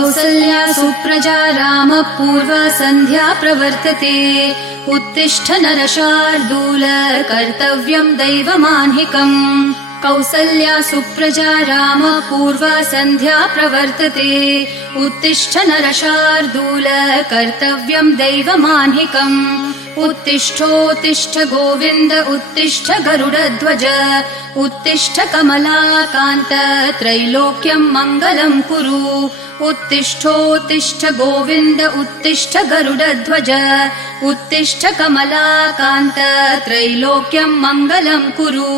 कौसल्या सुप्रजा रामः पूर्वा सन्ध्या प्रवर्तते उत्तिष्ठ नरशार्दूल कर्तव्यम् दैवमाह्निकम् कौसल्या सुप्रजा रामः पूर्वा सन्ध्या प्रवर्तते उत्तिष्ठ नरशार्दूल कर्तव्यम् दैवमाह्निकम् उत्तिष्ठोत्तिष्ठ गोविन्द उत्तिष्ठ गरुडध्वज उत्तिष्ठ कमलाकान्त त्रैलोक्यम् मङ्गलम् कुरु उत्तिष्ठोत्तिष्ठ गोविन्द उत्तिष्ठ गरुडध्वज उत्तिष्ठ कमलाकान्त त्रैलोक्यम् मङ्गलम् कुरु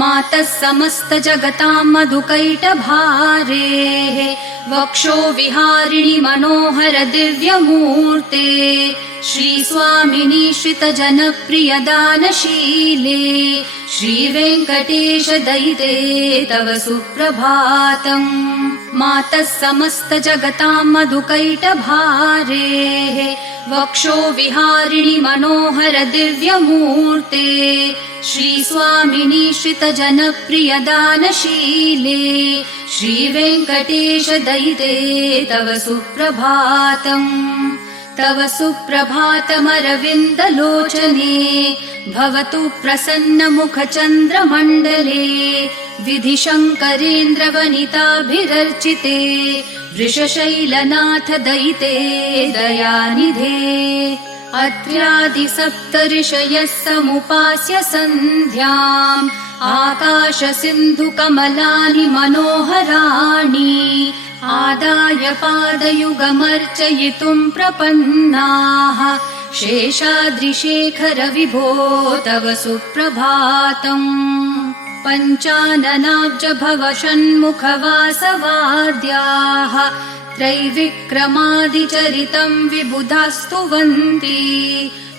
मातः समस्त जगताम् मधुकैटभारेः वक्षो विहारिणि मनोहर दिव्यमूर्ते श्रीस्वामिनि श्रित जनप्रिय दानशीले श्रीवेङ्कटेश दयिते तव सुप्रभातम् मातः समस्त जगताम् मधुकैटभारेः वक्षो विहारिणि मनोहर दिव्यमूर्ते श्रीस्वामिनि श्रित जनप्रिय दानशीले श्रीवेङ्कटेश दयिते तव सुप्रभातम् तव सुप्रभातमरविन्दलोचने भवतु प्रसन्न मुख चन्द्रमण्डले विधिशङ्करेन्द्रवनिताभिरर्चिते वृषशैलनाथ दयिते दयानिधे अत्र्यादि सप्तऋषयः समुपास्य सन्ध्याम् आकाश सिन्धु कमलानि मनोहराणि आदाय पादयुगमर्चयितुम् प्रपन्नाः शेषाद्रिशेखर विभो तव सुप्रभातम् पञ्चाननाब्ज भव षण्मुख वासवाद्याः त्रैविक्रमादिचरितम् विबुधास्तुवन्ति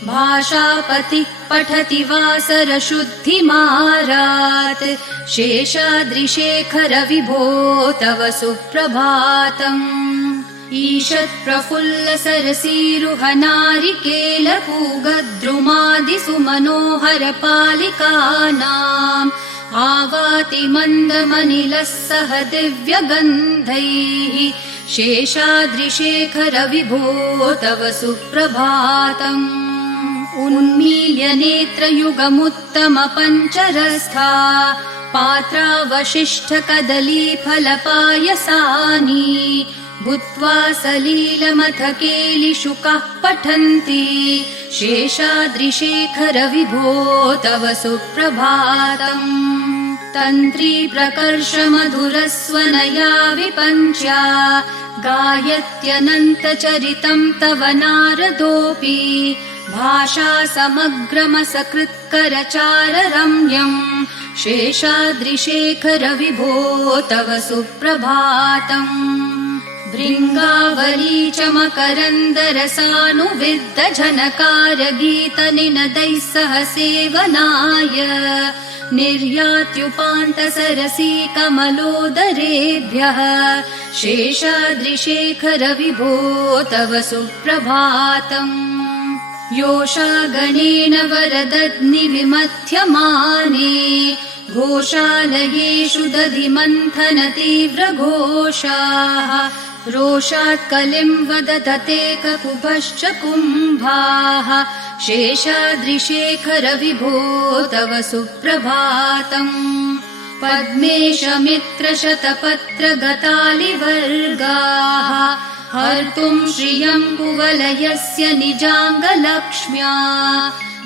भाषापतिः पठति वासर शुद्धिमारात् शेषाद्रिशेखर विभो तव सुप्रभातम् ईषत् प्रफुल्ल सरसीरुह नारिकेल पूगद्रुमादिसु मनोहर पालिकानाम् आवाति मन्दमनिलः सह दिव्यगन्धैः शेषाद्रिशेखर विभो तव सुप्रभातम् उन्मील्य नेत्रयुगमुत्तम पञ्चरस्था पात्रावशिष्ठ कदलीफलपायसानि भूत्वा सलीलमथ केलिशुकाः पठन्ति शेषाद्रिशेखर विभो तव सुप्रभातम् तन्त्री प्रकर्ष मधुरस्वनया विपञ्च्या गायत्यनन्तचरितम् तव नारदोऽपि भाषा समग्रमसकृत्करचार रम्यम् शेषाद्रिशेखर विभो तव सुप्रभातम् भृङ्गावली च मकरन्दरसानुविद्ध झनकार गीतनिनदैः सह सेवनाय निर्यात्युपान्त सरसी कमलोदरेभ्यः शेषाद्रिशेखर विभो तव सुप्रभातम् योषागणेन वरदध्नि विमथ्यमाने घोषालयेषु दधिमन्थन तीव्रघोषाः रोषात् कलिम् वदधते ककुभश्च कुम्भाः शेषाद्रिशेखर विभो तव सुप्रभातम् पद्मेशमित्र शतपत्र गतालिवर्गाः हर्तुम् श्रियम् कुवलयस्य निजाङ्गलक्ष्म्या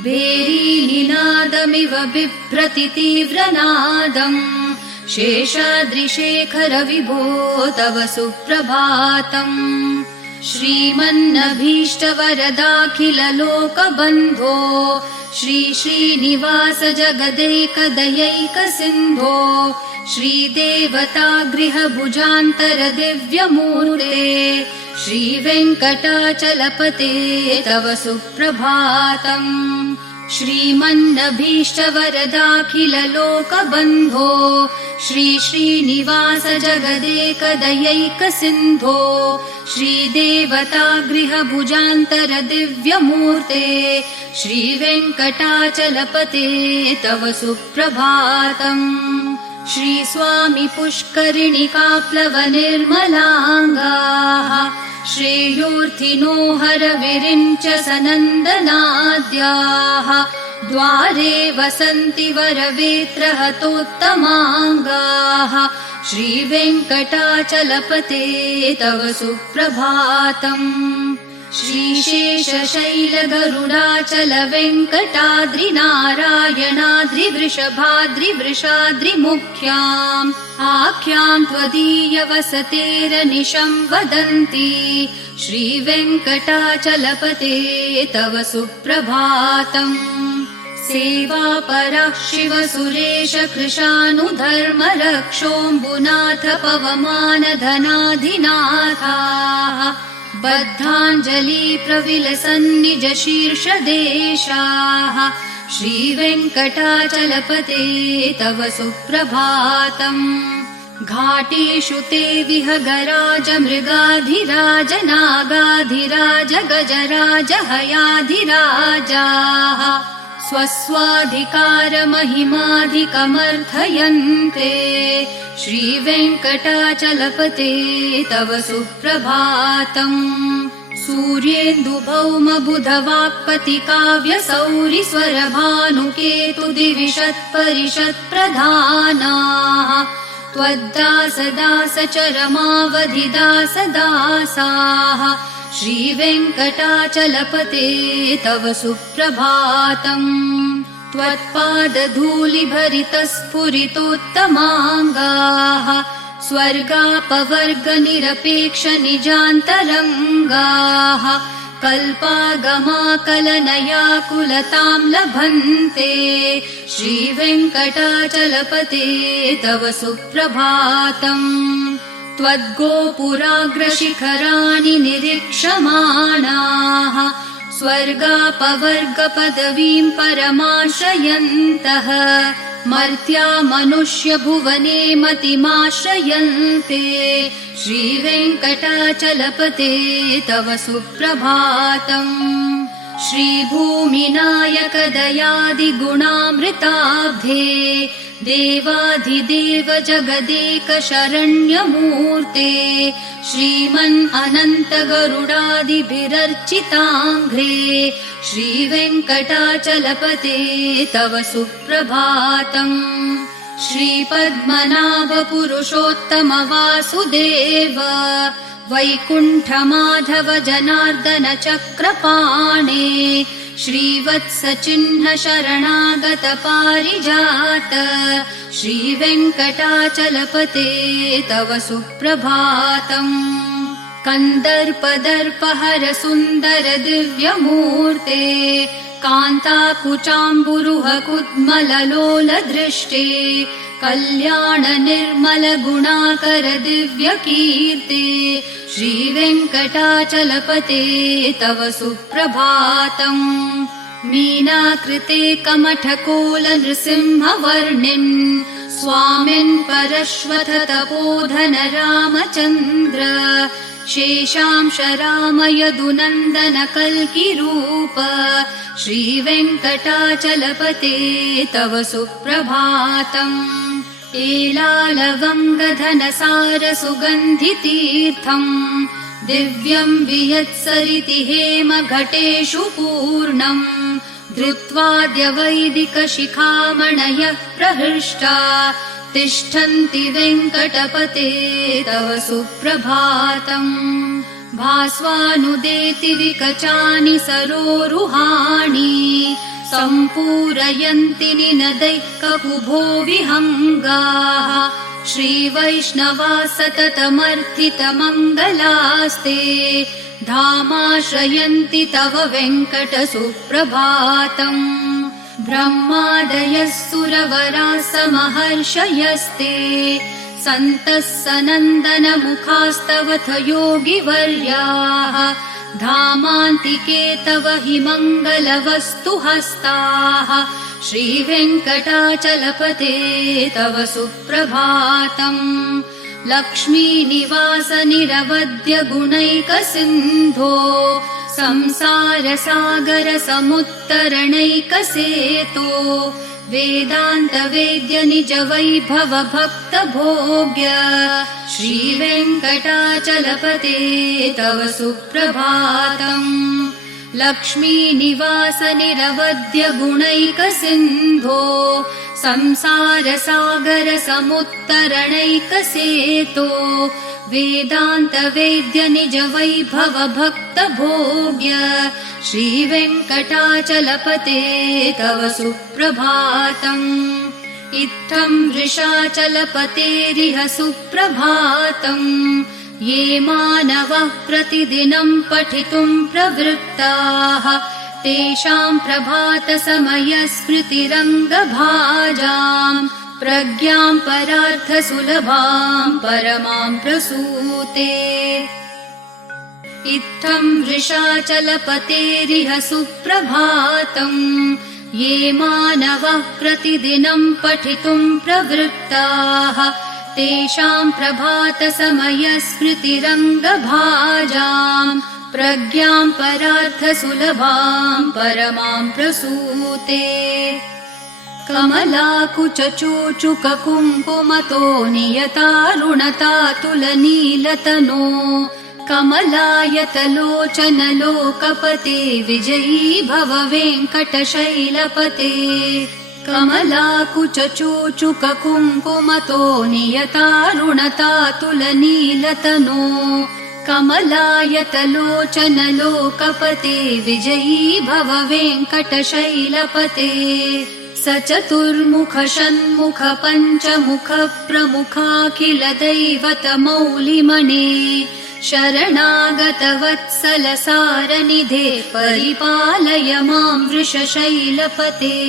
भेरीनिनादमिव बिभ्रति तीव्रनादम् शेषाद्रिशेखर विभो तव सुप्रभातम् श्रीमन्नभीष्टवरदाखिल लोकबन्धो श्री श्रीनिवास जगदैकदयैक सिन्धो श्रीदेवतागृह भुजान्तर दिव्यमूर्ते श्रीवेङ्कटाचलपते तव सुप्रभातम् श्रीमन्नभीष्टवरदाखिल लोकबन्धो श्री श्रीनिवास जगदेकदयैक सिन्धो श्रीदेवतागृह भुजान्तर दिव्यमूर्ते श्रीवेङ्कटाचलपते तव सुप्रभातम् श्री स्वामी पुष्करिणिकाप्लव निर्मलाङ्गाः श्रेयोर्थिनो हरविरिञ्च सनन्दनाद्याः द्वारे वसन्ति वरवेत्रहतोत्तमाङ्गाः श्रीवेङ्कटाचलपते तव सुप्रभातम् श्रीशेषशैलगरुडाचल वेङ्कटाद्रिनारायणाद्रिवृषभाद्रिवृषाद्रिमुख्याम् आख्याम् त्वदीयवसतेरनिशम् वदन्ति श्रीवेङ्कटाचलपते तव सुप्रभातम् सेवापरः शिवसुरेश कृशानुधर्मरक्षोऽम्बुनाथ पवमानधनाधिनाथाः बद्धाञ्जलि प्रविलसन्निज शीर्षदेशाः श्रीवेङ्कटाचलपते तव सुप्रभातम् घाटेषु ते विहगराज मृगाधिराज नागाधिराज गजराज हयाधिराजाः स्वस्वाधिकारमहिमाधिकमर्थयन्ते श्रीवेङ्कटाचलपते तव सुप्रभातम् सूर्येन्दुभौमबुधवाक्पतिकाव्यसौरिस्वरभानुकेतुदिविषत्परिषत्प्रधानाः त्वद्दासदासचरमावधिदासदासाः श्रीवेङ्कटाचलपते तव सुप्रभातम् त्वत्पादधूलिभरितस्फुरितोत्तमाङ्गाः स्वर्गापवर्गनिरपेक्षनिजान्तरङ्गाः कल्पागमाकलनयाकुलताम् लभन्ते श्रीवेङ्कटाचलपते तव सुप्रभातम् त्वद्गोपुराग्रशिखराणि निरीक्षमाणाः स्वर्गापवर्गपदवीम् परमाश्रयन्तः मर्त्या मनुष्यभुवने मतिमाश्रयन्ते श्रीवेङ्कटाचलपते तव सुप्रभातम् श्रीभूमिनायकदयादिगुणामृताब्धे देवाधिदेव जगदेक शरण्यमूर्ते श्रीमन् अनन्त गरुडादिभिरर्चिताङ्घ्रे श्रीवेङ्कटाचलपते तव सुप्रभातम् श्रीपद्मनाभ पुरुषोत्तम वासुदेव वैकुण्ठमाधव जनार्दन चक्रपाणे श्रीवत्सचिह्न शरणागत पारिजात श्रीवेङ्कटाचलपते तव सुप्रभातम् कन्दर्पदर्पहर सुन्दर दिव्यमूर्ते कान्ताकुचाम्बुरुह कुड्मललोल दृष्टे कल्याण निर्मल गुणाकर दिव्यकीर्ते श्रीवेङ्कटाचलपते तव सुप्रभातम् मीनाकृते कमठकोल नृसिंहवर्णिन् स्वामिन् परश्वथ तपोधन रामचन्द्र शेषांश राम यदुनन्दन कल्किरूप श्रीवेङ्कटाचलपते तव सुप्रभातम् एलालवङ्गधनसार सुगन्धितीर्थम् दिव्यम् वियत्सरिति हेम घटेषु पूर्णम् धृत्वाद्य वैदिक शिखामणयः प्रहृष्टा तिष्ठन्ति वेङ्कटपते तव सुप्रभातम् भास्वानुदेति विकचानि सरोरुहाणि सम्पूरयन्ति निनदैः ककुभो विहङ्गाः श्रीवैष्णवा सततमर्थितमङ्गलास्ते धामाश्रयन्ति तव वेङ्कट सुप्रभातम् ब्रह्मादयः सुरवराः समहर्षयस्ते सन्तः सनन्दन मुखास्तवथ योगिवर्याः धामान्तिके तव हि मङ्गलवस्तु हस्ताः श्रीवेङ्कटाचलपते तव सुप्रभातम् लक्ष्मीनिवास निरवद्य गुणैकसिन्धो संसार सागर समुत्तरणैकसेतो वेदान्त वेद्य निज वैभव भक्त भोग्य श्रीवेङ्कटाचलपते तव सुप्रभातम्। लक्ष्मी निवास निरवध्य गुणैक सिन्धो संसार सागर समुत्तरणैक सेतो वेदान्त वेद्य निज वैभव भक्त भोग्य श्रीवेङ्कटाचलपते तव सुप्रभातम्। इत्थं वृषाचलपतेरिह सुप्रभातम्। ये मानवः प्रतिदिनं पठितुं प्रवृत्ताः तेषां प्रभातसमयस्मृतिरङ्गभाजाम् प्रज्ञां परार्थसुलभां परमां प्रसूते। इत्थं वृषाचलपतेरिह सुप्रभातम्। ये मानवः प्रतिदिनं पठितुं प्रवृत्ताः तेषां प्रभातसमयस्मृतिरङ्गभाजाम् प्रज्ञां परार्थसुलभां परमां प्रसूते। कमलाकुचूचुककुङ्कुमतो नियतारुणतातुलनीलतनो कमलायतलोचनलोकपते विजयी भव वेङ्कटशैलपते। कमलाकुचूचुककुङ्कुमतो नियतारुणतातुलनीलतनो कमलायतलोचनलोकपते विजयी भव वेङ्कटशैलपते। स चतुर्मुख षण्मुख पञ्चमुख प्रमुखाखिल दैवतमौलिमणे शरणागतवत्सल सारनिधे परिपालय मां वृषशैलपते।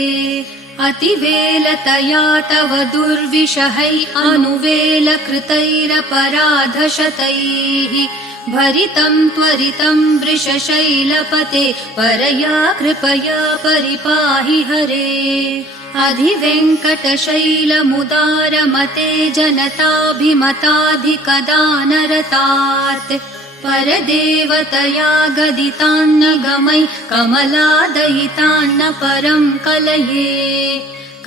अतिवेलतया तव दुर्विषहै अनुवेलकृतैरपराधशतैः भरितं त्वरितं वृषशैलपते परया कृपया परिपाहि हरे। अधिवेङ्कटशैलमुदारमते जनताभिमताधिकदानरतात् परदेवतया गदितान्नगमै कमलादयितान्न परं कलये।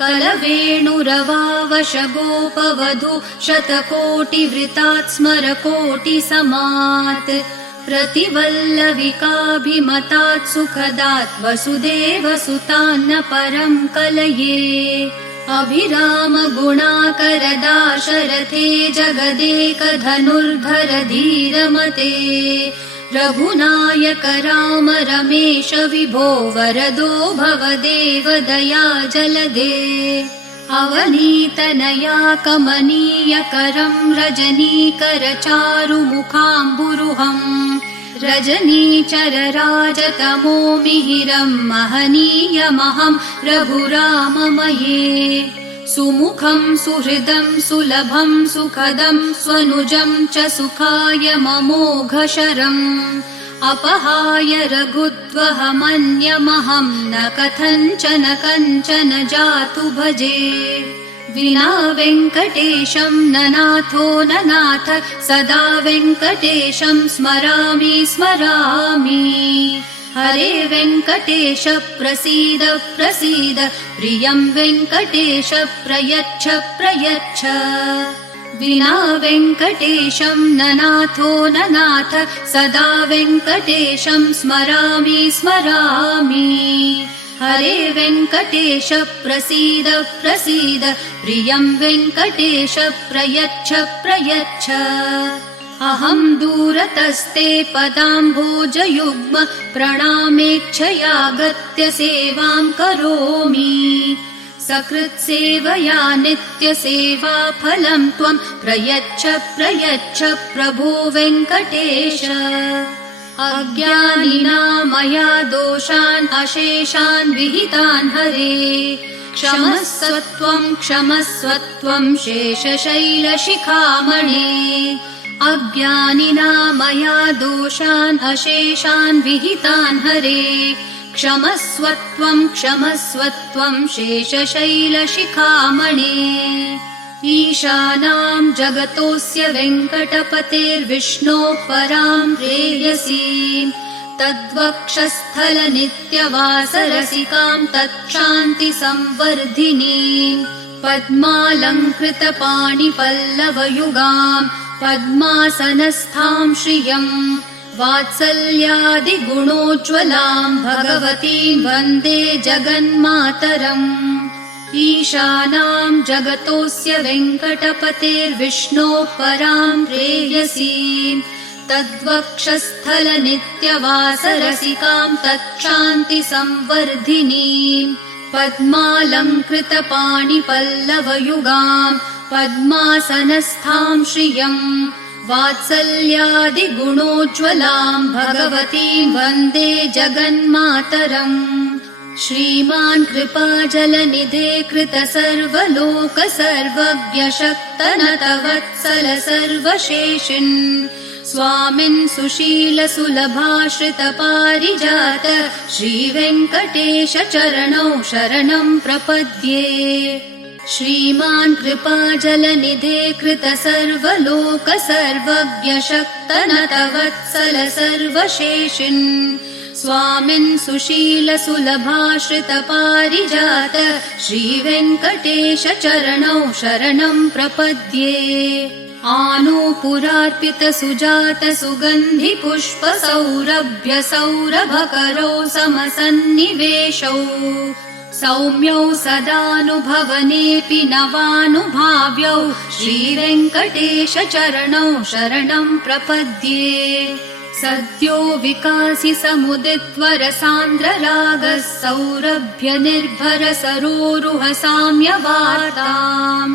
कलवेणुरवावश गोपवधू शतकोटिवृतात् स्मरकोटिसमात् प्रतिवल्लविकाभिमतात् सुखदात् वसुदेवसुतान्न परं कलये। अभिराम गुणाकर दाशरथे जगदेकधनुर्धर धीरमते रघुनायक राम रमेश विभो वरदो भवदेव दया जलदे। अवनीतनया कमनीयकरं रजनीकर चारुमुखाम्बुरुहम् रजनीचरराजतमो मिहिरं महनीयमहं रघुराममये। सुमुखं सुहृदं सुलभं सुखदं स्वनुजं च सुखाय ममोघशरम् अपहाय रघुत्वहमन्यमहं न कथञ्चन कञ्चन जातु भजे। विना वेङ्कटेशं ननाथो ननाथ सदा वेङ्कटेशं स्मरामि स्मरामि। हरे वेङ्कटेश प्रसीद प्रसीद प्रियं वेङ्कटेश प्रयच्छ प्रयच्छ। विना वेङ्कटेशं ननाथो ननाथ सदा वेङ्कटेशं स्मरामि स्मरामि। हरे वेङ्कटेश प्रसीद प्रसीद प्रियं वेङ्कटेश प्रयच्छ प्रयच्छ। अहं दूरतस्ते पदाम्भोजयुग्म प्रणामेच्छयागत्य सेवां करोमि। सकृत्सेवया नित्यसेवा फलं त्वं प्रयच्छ प्रयच्छ प्रभो वेङ्कटेश। अज्ञानिना मया दोषान् अशेषान् विहितान् हरे क्षमस्वत्वं क्षमस्वत्वं शेषशैलशिखामणे। अज्ञानिना मया दोषान् अशेषान् विहितान् हरे क्षमस्वत्वं क्षमस्वत्वं शेषशैलशिखामणे। ईशानां जगतोऽस्य वेङ्कटपतेर्विष्णोः परां प्रेयसीं तद्वक्षस्थलनित्यवासरसिकां तत्क्षान्तिसंवर्धिनीं पद्मालङ्कृतपाणिपल्लवयुगां पद्मासनस्थां श्रियम् वात्सल्यादिगुणोज्ज्वलां भगवतीं वन्दे जगन्मातरम् ईशानां जगतोऽस्य वेङ्कटपतेर्विष्णोः परां प्रेयसीं तद्वक्षस्थलनित्यवासरसिकां तत्क्षान्तिसंवर्धिनीं पद्मालङ्कृतपाणिपल्लवयुगां पद्मासनस्थां श्रियम् वात्सल्यादिगुणोज्ज्वलां भगवतीं वन्दे जगन्मातरम् श्रीमान् कृपाजलनिधे कृतसर्वलोकसर्वज्ञशक्तनतवत्सल सर्वशेषिन् स्वामिन् सुशीलसुलभाश्रितपारिजात श्रीवेङ्कटेश चरणौ शरणं प्रपद्ये श्रीमान् कृपाजलनिधे कृतसर्वलोकसर्वज्ञशक्तनतवत्सल सर्वशेषिन् स्वामिन् सुशीलसुलभाश्रितपारिजात श्रीवेङ्कटेश चरणौ शरणं प्रपद्ये आनूपुरार्पितसुजात सुगन्धिपुष्पसौरभ्यसौरभकरौ समसन्निवेशौ सौम्यौ सदानुभवनेऽपि नवानुभाव्यौ श्रीवेङ्कटेश चरणौ शरणं प्रपद्ये सद्यो विकासि समुदित्वरसान्द्ररागः सौरभ्यनिर्भर सरोरुह साम्यवार्ताम्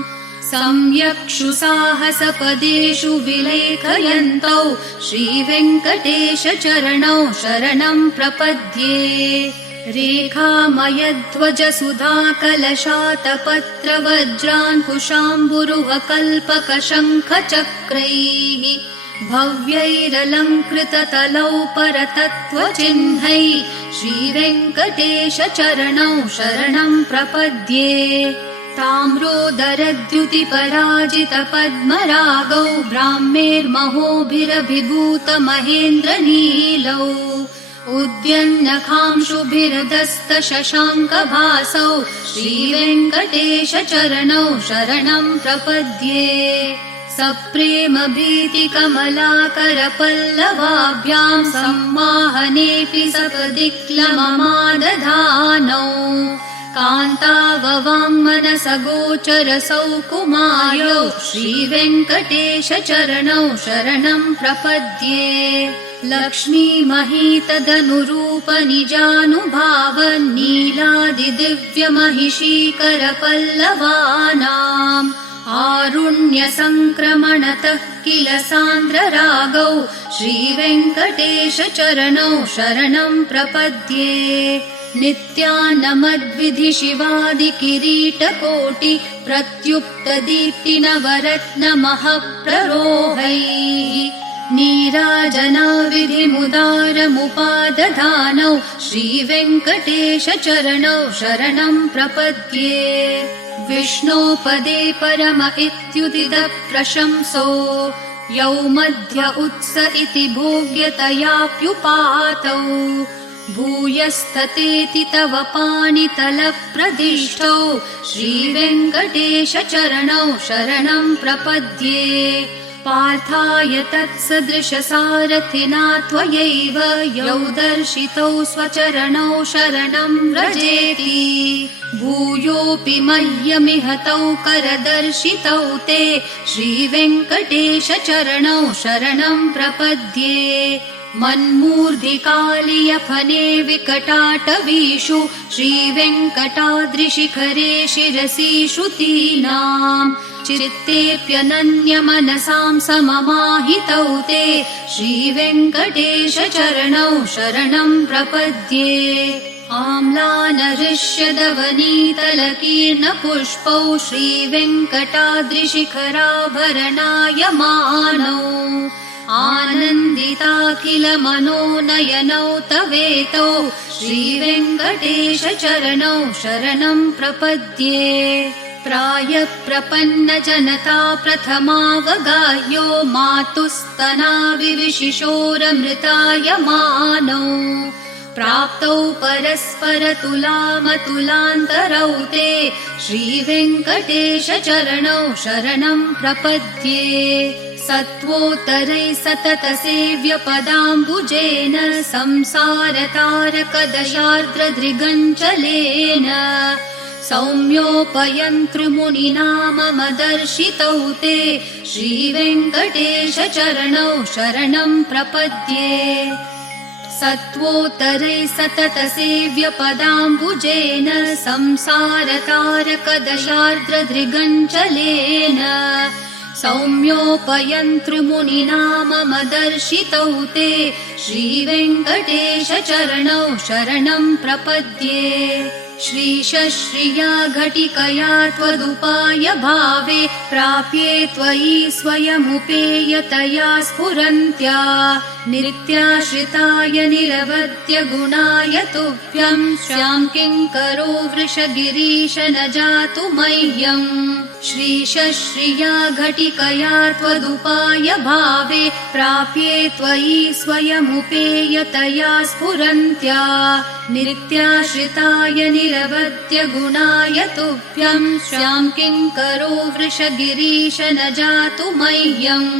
सम्यक्षु साहसपदेषु विलेखयन्तौ श्रीवेङ्कटेश चरणौ शरणं प्रपद्ये रेखामयध्वज सुधाकलशातपत्रवज्राङ्कुशाम्बुरुहकल्पकशङ्खचक्रैः भव्यैरलङ्कृततलौ परतत्त्वचिह्नैः श्रीवेङ्कटेश चरणौ शरणं प्रपद्ये ताम्रोदरद्युतिपराजितपद्मरागौ ब्राह्मेर्महोभिरभिभूतमहेन्द्रनीलौ उद्यन्नखांशुभिरदस्तशशाङ्कभासौ श्रीवेङ्कटेश चरणौ शरणं प्रपद्ये सप्रेमभीतिकमलाकरपल्लवाभ्यां सम्माहनेऽपि सपदिक्लममादधानौ कान्ताववाङ्मनसगोचरसौ कुमार्यौ श्रीवेङ्कटेश चरणौ शरणं प्रपद्ये लक्ष्मीमहीतदनुरूपनिजानुभावन्नीलादिदिव्यमहिषीकरपल्लवानाम् आरुण्यसङ्क्रमणतः किल सान्द्ररागौ श्रीवेङ्कटेश चरणौ शरणं प्रपद्ये नित्यानमद्विधि शिवादिकिरीटकोटि प्रत्युक्तदीप्तिनवरत्नमःप्ररोहैः नीराजनाविधिमुदारमुपादधानौ श्रीवेङ्कटेश चरणौ शरणं प्रपद्ये विष्णोपदे परम इत्युदितः प्रशंसो यौ मध्य उत्स इति भोग्यतयाप्युपातौ भूयस्ततेति तव पाणितलप्रदिष्टौ श्रीवेङ्कटेश चरणौ शरणं प्रपद्ये पार्थाय तत्सदृशसारथिना त्वयैव यौ दर्शितौ स्वचरणौ शरणं व्रजेति भूयोऽपि मह्यमिह तौ करदर्शितौ ते श्रीवेङ्कटेश चरणौ शरणं प्रपद्ये मन्मूर्धिकालियफने विकटाटवीषु श्रीवेङ्कटाद्रिशिखरे शिरसि श्रुतीनाम् चित्तेऽप्यनन्यमनसां सममाहितौ ते श्रीवेङ्कटेश चरणौ शरणं प्रपद्ये आम्लानहृष्यदवनीतलकीर्णपुष्पौ श्रीवेङ्कटाद्रिशिखराभरणायमानौ आनन्दिताखिलमनोनयनौ तवेतौ श्रीवेङ्कटेश चरणौ शरणं प्रपद्ये प्रायः प्रपन्नजनता प्रथमावगाह्यो मातुस्तनाविविशिशोरमृतायमानौ प्राप्तौ परस्परतुलामतुलान्तरौ ते श्रीवेङ्कटेशचरणौ शरणं प्रपद्ये सत्वोत्तरैः सततसेव्यपदाम्बुजेन संसारतारकदशार्द्रदृगञ्चलेन सौम्योपयन्तृमुनिना मम दर्शितौ ते श्रीवेङ्कटेशचरणौ शरणं प्रपद्ये सत्वोत्तरैः सततसेव्यपदाम्बुजेन संसारतारकदशार्द्रदृगञ्चलेन सौम्योपयन्तृमुनिना मम दर्शितौ ते श्रीवेङ्कटेशचरणौ शरणं प्रपद्ये श्रीशश्रिया घटिकया त्वदुपाय भावे प्राप्ये त्वयि स्वयमुपेयतया स्फुरन्त्या नित्याश्रिताय निरवद्य गुणाय तुभ्यं स्यां किङ्करो वृषगिरीश न जातु मह्यम् श्रीशश्रिया घटिकया त्वदुपाय भावे प्राप्ये त्वयि स्वयमुपेयतया स्फुरन्त्या नित्याश्रिताय निरवद्य गुणाय तुभ्यं स्यां किङ्करो वृषगिरीश न जातु मह्यम्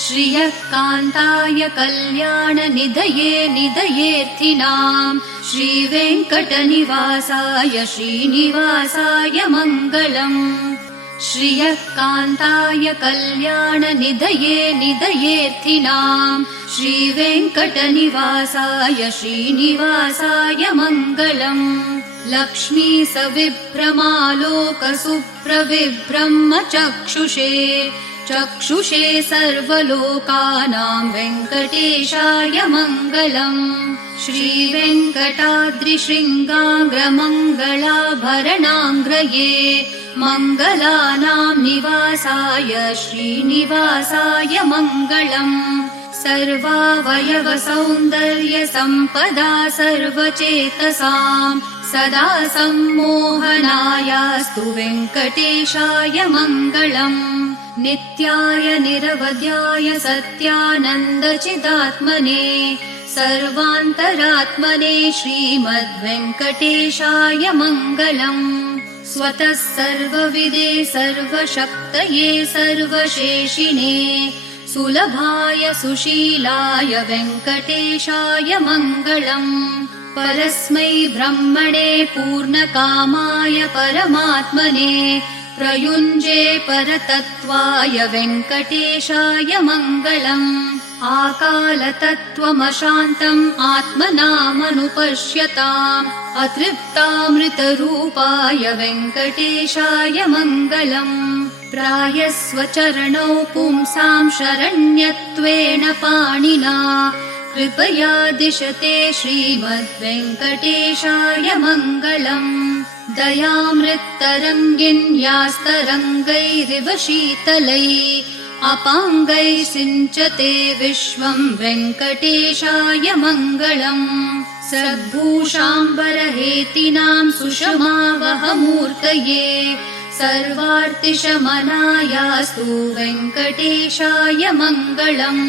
श्रियः कान्ताय कल्याणनिधये निधयेऽर्थिनां श्रीवेङ्कटनिवासाय श्रीनिवासाय मङ्गलम् श्रियः कान्ताय कल्याणनिधये निधयेऽर्थिनां श्रीवेङ्कटनिवासाय श्रीनिवासाय मङ्गलम् लक्ष्मी सविभ्रमालोकसुप्रविभ्रमचक्षुषे चक्षुषे सर्वलोकानां वेङ्कटेशाय मङ्गलम् श्रीवेङ्कटाद्रिशृङ्गाग्रमङ्गलाभरणाङ्ग्रये मङ्गलानां निवासाय श्रीनिवासाय मङ्गलम् सर्वावयवसौन्दर्यसम्पदा सर्वचेतसां सदा सम्मोहनायास्तु वेङ्कटेशाय मङ्गलम् नित्याय निरवध्याय सत्यानन्दचिदात्मने सर्वान्तरात्मने श्रीमद्वेङ्कटेशाय मङ्गलम् स्वतः सर्वविदे सर्वशक्तये सर्वशेषिणे सुलभाय सुशीलाय वेङ्कटेशाय मङ्गलम् परस्मै ब्रह्मणे पूर्णकामाय परमात्मने प्रयुञ्जे परतत्त्वाय वेङ्कटेशाय मङ्गलम् आकालतत्त्वमशान्तम् आत्मनामनुपश्यताम् अतृप्तामृतरूपाय वेङ्कटेशाय मङ्गलम् प्रायः स्वचरणौ पुंसां शरण्यत्वेन पाणिना कृपया दिशते श्रीमद्वेङ्कटेशाय मङ्गलम् दयामृत्तरङ्गिन्यास्तरङ्गैरिव शीतलैः अपाङ्गैः सिञ्चते विश्वं वेङ्कटेशाय मङ्गलम् सद्भूषाम्बरहेतिनां सुषमावहमूर्तये सर्वार्तिशमनायास्तु वेङ्कटेशाय मङ्गलम्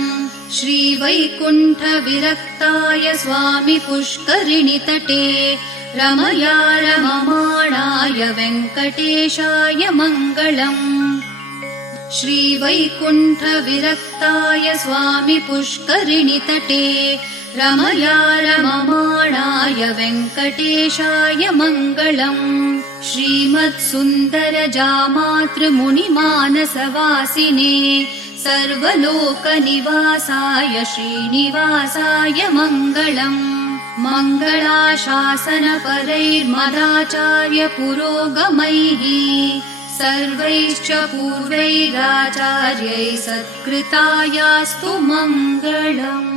श्रीवैकुण्ठविरक्ताय स्वामि पुष्करिणीतटे रमया रममाणाय वेङ्कटेशाय मङ्गलम् श्रीवैकुण्ठविरक्ताय स्वामि पुष्करिणीतटे रमया रममाणाय वेङ्कटेशाय मङ्गलम् श्रीमत्सुन्दरजामातृमुनिमानसवासिने सर्वलोकनिवासाय श्रीनिवासाय मङ्गलम् मङ्गलाशासनपरैर्मदाचार्य पुरोगमैः सर्वैश्च पूर्वैराचार्यैः सत्कृतायास्तु मङ्गलम्।